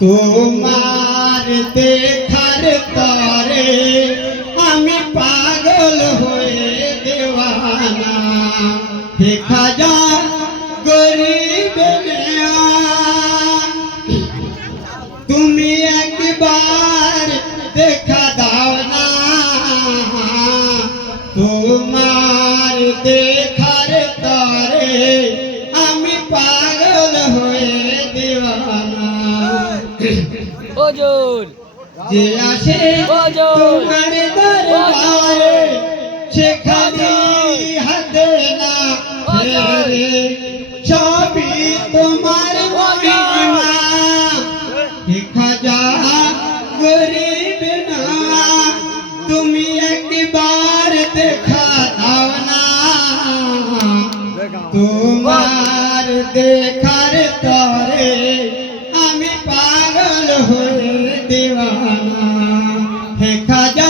তোমার দেখার তরে আমি পাগল হয়ে দেওয়ানা দেখা যা গরিব মেয়া তুমি একবার তোমার দেখার তরে আমি পাগল হয়ে দেওয়ানা। ওজন যে আসে। তোমার দরবারে সে খালি হাতে না ফেরে সবই তোমার মহিমা। দেখা যা গরিব না তুমি একবার দেখা তোমার দেখার তরে আমি পাগল হয়ে দেওয়ানা। হে খাজা